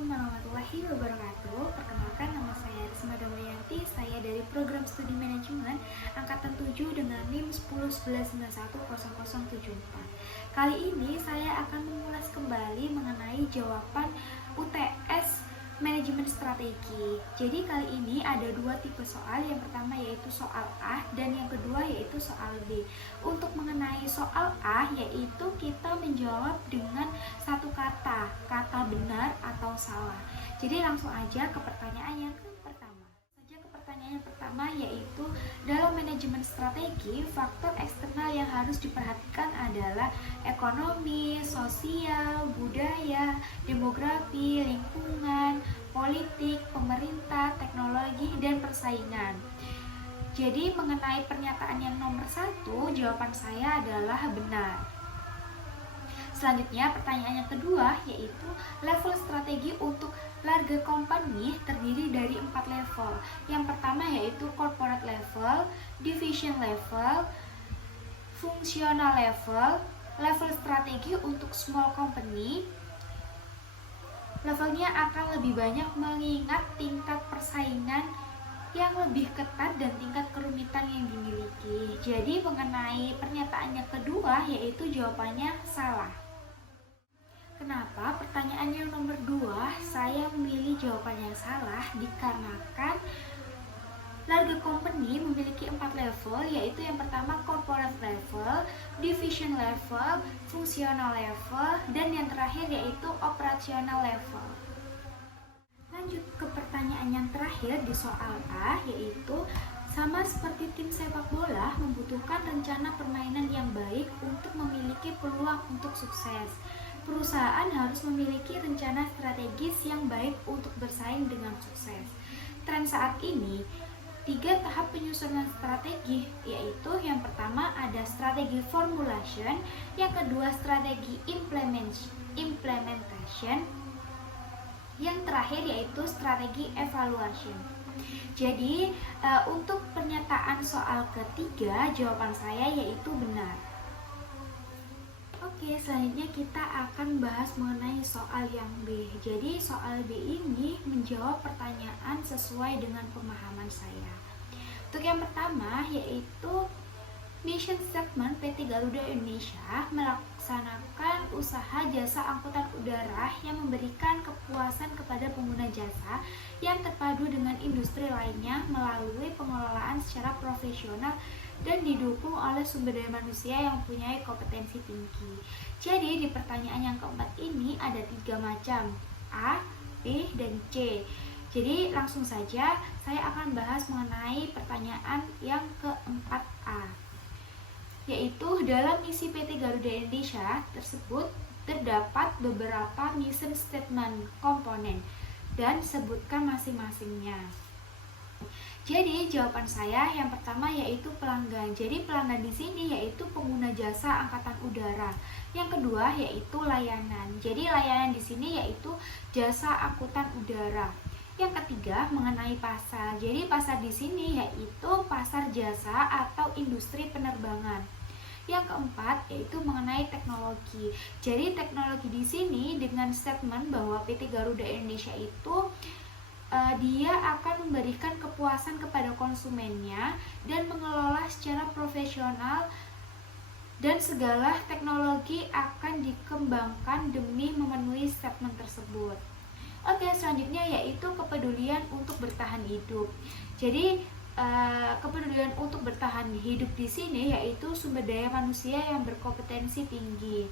Assalamualaikum warahmatullahi wabarakatuh. Perkenalkan, nama saya Risma Damayanti. Saya dari Program Studi Manajemen Angkatan 7 dengan NIM 1011910074. Kali ini saya akan mengulas kembali mengenai jawaban UTS Manajemen Strategi. Jadi kali ini ada dua tipe soal. Yang pertama yaitu soal A dan yang kedua yaitu soal B. Untuk mengenai soal A, yaitu kita menjawab dengan satu kata benar atau salah. Jadi langsung aja ke pertanyaan yang pertama. Pertanyaan yang pertama yaitu, dalam manajemen strategi, faktor eksternal yang harus diperhatikan adalah ekonomi, sosial, budaya, demografi, lingkungan, politik, pemerintah, teknologi, dan persaingan. Jadi mengenai pernyataan yang nomor 1, jawaban saya adalah benar. Selanjutnya pertanyaan yang kedua yaitu, level strategi untuk large company terdiri dari 4 level. Yang pertama yaitu corporate level, division level, functional level. Level strategi untuk small company levelnya akan lebih banyak mengingat tingkat persaingan yang lebih ketat dan tingkat kerumitan yang dimiliki. Jadi mengenai pernyataan yang kedua yaitu jawabannya salah. Kenapa pertanyaan yang nomor 2 saya memilih jawaban yang salah? Dikarenakan large company memiliki 4 level, yaitu yang pertama corporate level, division level, functional level, dan yang terakhir yaitu operational level. Lanjut ke pertanyaan yang terakhir di soal A, yaitu sama seperti tim sepak bola membutuhkan rencana permainan yang baik untuk memiliki peluang untuk sukses. Perusahaan harus memiliki rencana strategis yang baik untuk bersaing dengan sukses. Tren saat ini, 3 tahap penyusunan strategi, yaitu yang pertama ada strategi formulation, yang kedua strategi implementation, yang terakhir yaitu strategi evaluation. Jadi untuk pernyataan soal ketiga, jawaban saya yaitu benar. Oke, selanjutnya kita akan bahas mengenai soal yang B. Jadi soal B ini menjawab pertanyaan sesuai dengan pemahaman saya. Untuk yang pertama yaitu, mission statement PT Garuda Indonesia melaksanakan usaha jasa angkutan udara yang memberikan kepuasan kepada pengguna jasa yang terpadu dengan industri lainnya melalui pengelolaan secara profesional dan didukung oleh sumber daya manusia yang mempunyai kompetensi tinggi. Jadi di pertanyaan yang keempat ini ada 3 macam, A, B, dan C. Jadi langsung saja saya akan bahas mengenai pertanyaan yang keempat A, yaitu dalam misi PT Garuda Indonesia tersebut terdapat beberapa mission statement komponen dan sebutkan masing-masingnya. Jadi jawaban saya yang pertama yaitu pelanggan. Jadi pelanggan di sini yaitu pengguna jasa angkatan udara. Yang kedua yaitu layanan. Jadi layanan di sini yaitu jasa angkutan udara. Yang ketiga mengenai pasar. Jadi pasar di sini yaitu pasar jasa atau industri penerbangan. Yang keempat yaitu mengenai teknologi. Jadi teknologi di sini dengan statement bahwa PT Garuda Indonesia itu dia akan memberikan kepuasan kepada konsumennya dan mengelola secara profesional, dan segala teknologi akan dikembangkan demi memenuhi statement tersebut. Oke, selanjutnya yaitu kepedulian untuk bertahan hidup. Jadi kepedulian untuk bertahan hidup di sini yaitu sumber daya manusia yang berkompetensi tinggi.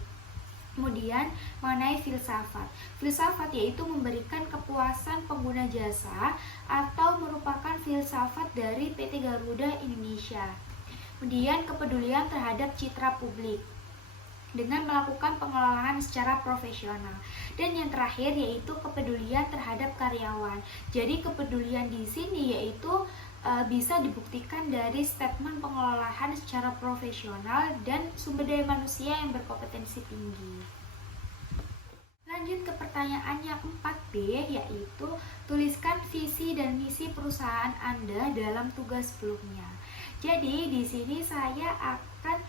Kemudian mengenai filsafat. Filsafat yaitu memberikan kepuasan pengguna jasa atau merupakan filsafat dari PT Garuda Indonesia. Kemudian kepedulian terhadap citra publik dengan melakukan pengelolaan secara profesional. Dan yang terakhir yaitu kepedulian terhadap karyawan. Jadi kepedulian di sini yaitu bisa dibuktikan dari statement pengelolaan secara profesional dan sumber daya manusia yang berkompetensi tinggi. Lanjut ke pertanyaan yang 4B, yaitu tuliskan visi dan misi perusahaan Anda dalam tugas sebelumnya. Jadi di sini saya akan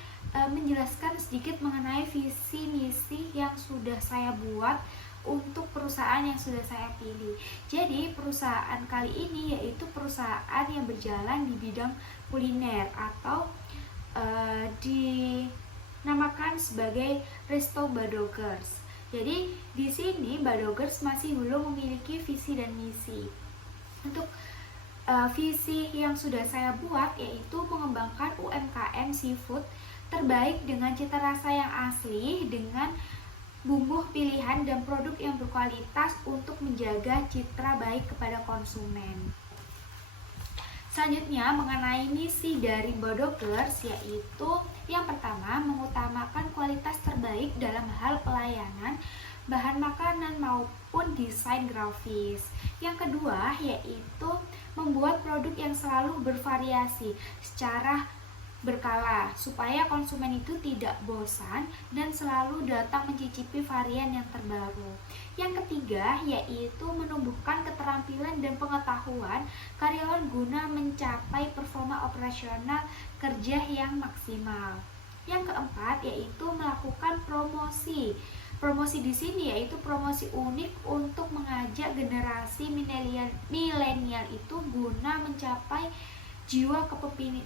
menjelaskan sedikit mengenai visi misi yang sudah saya buat untuk perusahaan yang sudah saya pilih. Jadi perusahaan kali ini yaitu perusahaan yang berjalan di bidang kuliner atau dinamakan sebagai Resto Badogers. Jadi di sini Badogers masih belum memiliki visi dan misi. Untuk visi yang sudah saya buat yaitu mengembangkan UMKM seafood terbaik dengan cita rasa yang asli, dengan bumbu pilihan dan produk yang berkualitas untuk menjaga citra baik kepada konsumen. Selanjutnya mengenai misi dari Badogers yaitu yang pertama mengutamakan kualitas terbaik dalam hal pelayanan, bahan makanan maupun desain grafis. Yang kedua yaitu membuat produk yang selalu bervariasi secara berkala supaya konsumen itu tidak bosan dan selalu datang mencicipi varian yang terbaru. Yang ketiga yaitu menumbuhkan keterampilan dan pengetahuan karyawan guna mencapai performa operasional kerja yang maksimal. Yang keempat yaitu melakukan promosi. Promosi di sini yaitu promosi unik untuk mengajak generasi milenial itu guna mencapai jiwa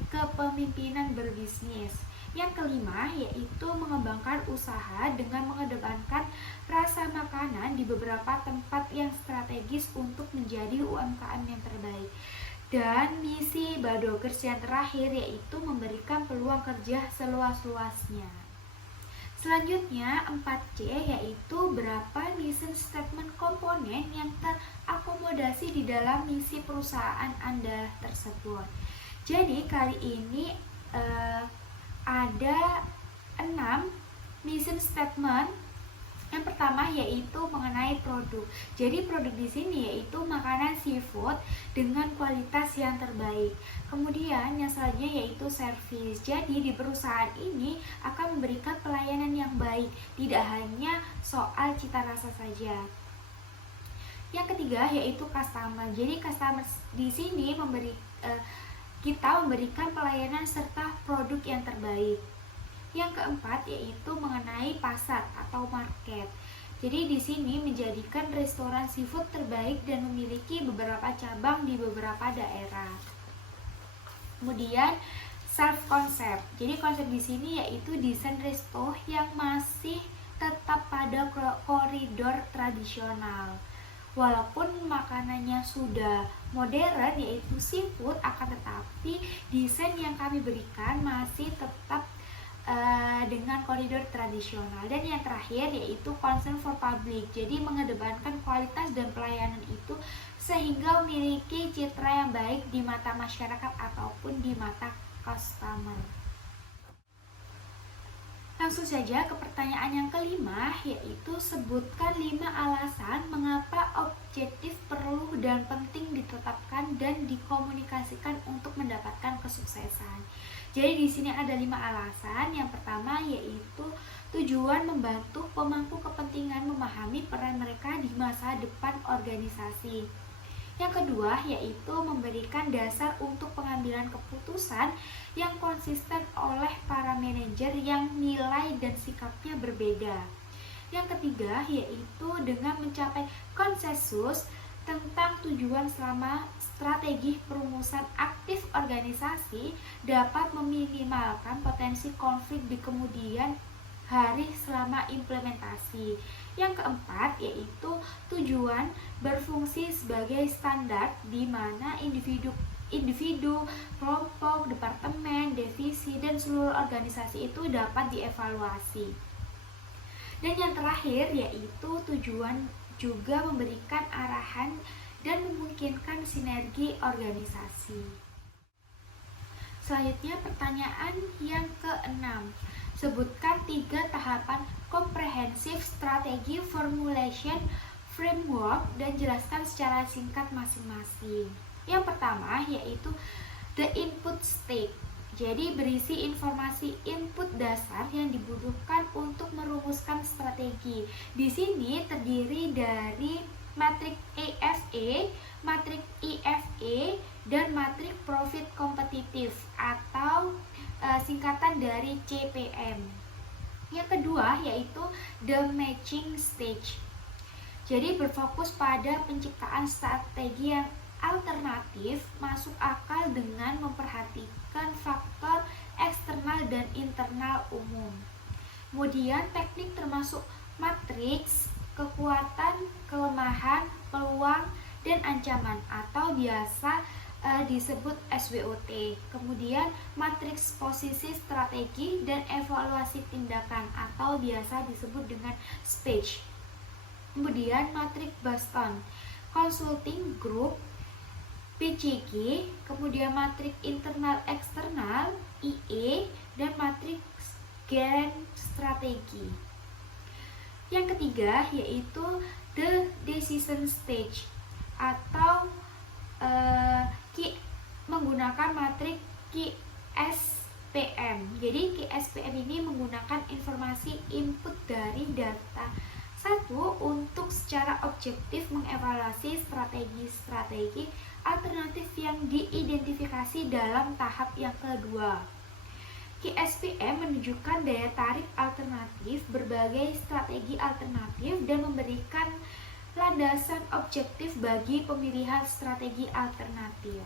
kepemimpinan berbisnis. Yang kelima yaitu mengembangkan usaha dengan mengedepankan rasa makanan di beberapa tempat yang strategis untuk menjadi UMKM yang terbaik. Dan misi Badogers yang terakhir yaitu memberikan peluang kerja seluas-luasnya. Selanjutnya 4C yaitu berapa mission statement komponen yang terakomodasi di dalam misi perusahaan Anda tersebut. Jadi kali ini ada 6 mission statement. Yang pertama yaitu mengenai produk. Jadi produk di sini yaitu makanan seafood dengan kualitas yang terbaik. Kemudian yang selanjutnya yaitu service. Jadi di perusahaan ini akan memberikan pelayanan yang baik, tidak hanya soal cita rasa saja. Yang ketiga yaitu customer. Jadi customer di sini kita memberikan pelayanan serta produk yang terbaik. Yang keempat yaitu mengenai pasar atau market. Jadi di sini menjadikan restoran seafood terbaik dan memiliki beberapa cabang di beberapa daerah. Kemudian serve concept. Jadi konsep di sini yaitu desain resto yang masih tetap pada koridor tradisional. Walaupun makanannya sudah modern yaitu seafood, akan tetapi desain yang kami berikan masih tetap dengan koridor tradisional. Dan yang terakhir yaitu concern for public. Jadi mengedepankan kualitas dan pelayanan itu sehingga memiliki citra yang baik di mata masyarakat ataupun di mata customer. Langsung saja ke pertanyaan yang kelima, yaitu sebutkan 5 alasan mengapa objektif perlu dan penting ditetapkan dan dikomunikasikan untuk mendapatkan kesuksesan. Jadi di sini ada 5 alasan. Yang pertama yaitu tujuan membantu pemangku kepentingan memahami peran mereka di masa depan organisasi. Yang kedua yaitu memberikan dasar untuk pengambilan keputusan yang konsisten oleh para manajer yang nilai dan sikapnya berbeda. Yang ketiga yaitu dengan mencapai konsensus tentang tujuan selama strategi perumusan aktif organisasi dapat meminimalkan potensi konflik di kemudian hari selama implementasi. Yang keempat yaitu tujuan berfungsi sebagai standar di mana individu, kelompok, departemen, divisi, dan seluruh organisasi itu dapat dievaluasi. Dan yang terakhir yaitu tujuan juga memberikan arahan dan memungkinkan sinergi organisasi. Selanjutnya pertanyaan yang ke-6. Sebutkan 3 tahapan komprehensif strategi formulation framework dan jelaskan secara singkat masing-masing. Yang pertama yaitu the input state. Jadi berisi informasi input dasar yang dibutuhkan untuk merumuskan strategi. Di sini terdiri dari matrik AFE, matrik IFE, dan matrik profit kompetitif atau singkatan dari CPM. Yang kedua yaitu the matching stage. Jadi berfokus pada penciptaan strategi yang alternatif masuk akal dengan memperhatikan faktor eksternal dan internal umum. Kemudian teknik termasuk matriks, kekuatan, kelemahan, peluang, dan ancaman atau biasa disebut SWOT. Kemudian matriks posisi strategi dan evaluasi tindakan atau biasa disebut dengan SPAGE. Kemudian matriks Boston Consulting Group PCG, kemudian matriks internal eksternal IE, dan matriks Grand Strategi. Yang ketiga yaitu the decision stage atau menggunakan matriks QSPM. Jadi QSPM ini menggunakan informasi input dari data satu untuk secara objektif mengevaluasi strategi-strategi alternatif yang diidentifikasi dalam tahap yang kedua. QSPM menunjukkan daya tarik alternatif, berbagai strategi alternatif, dan memberikan landasan objektif bagi pemilihan strategi alternatif.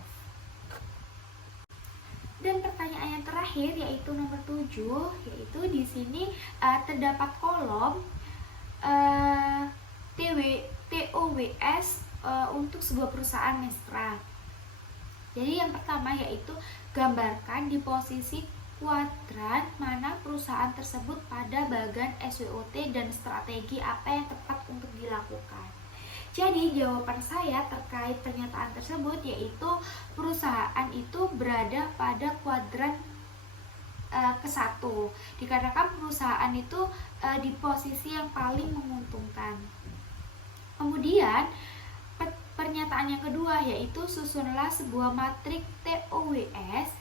Dan pertanyaan yang terakhir yaitu nomor 7, yaitu di sini terdapat kolom TOWS untuk sebuah perusahaan mesra. Jadi yang pertama yaitu gambarkan di posisi kuadran mana perusahaan tersebut pada bagian SWOT dan strategi apa yang tepat untuk dilakukan. Jadi jawaban saya terkait pernyataan tersebut yaitu perusahaan itu berada pada kuadran ke-1, dikarenakan perusahaan itu di posisi yang paling menguntungkan. Kemudian pernyataan yang kedua yaitu susunlah sebuah matriks TOWS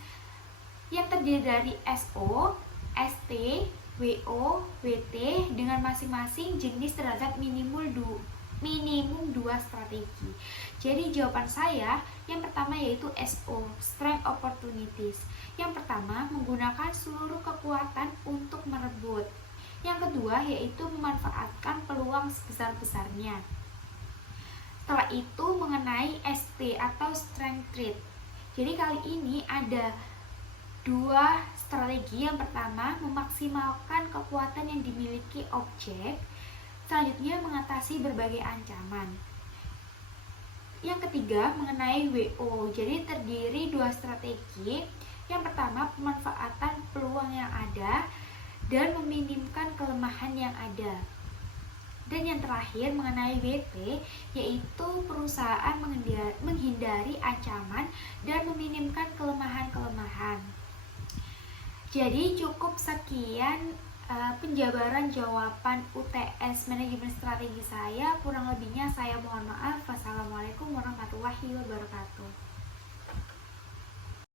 yang terdiri dari SO, ST, WO, WT dengan masing-masing jenis terhadap minimum 2 strategi. Jadi jawaban saya yang pertama yaitu SO, Strength Opportunities. Yang pertama menggunakan seluruh kekuatan untuk merebut. Yang kedua yaitu memanfaatkan peluang sebesar-besarnya. Setelah itu mengenai ST atau Strength Trade. Jadi kali ini ada 2 strategi. Yang pertama memaksimalkan kekuatan yang dimiliki objek. Selanjutnya mengatasi berbagai ancaman. Yang ketiga mengenai WO. Jadi terdiri 2 strategi. Yang pertama pemanfaatan peluang yang ada dan meminimkan kelemahan yang ada. Dan yang terakhir mengenai WT yaitu perusahaan menghindari ancaman dan meminimkan kelemahan-kelemahan. Jadi cukup sekian penjabaran jawaban UTS manajemen strategi saya. Kurang lebihnya saya mohon maaf. Wassalamualaikum warahmatullahi wabarakatuh.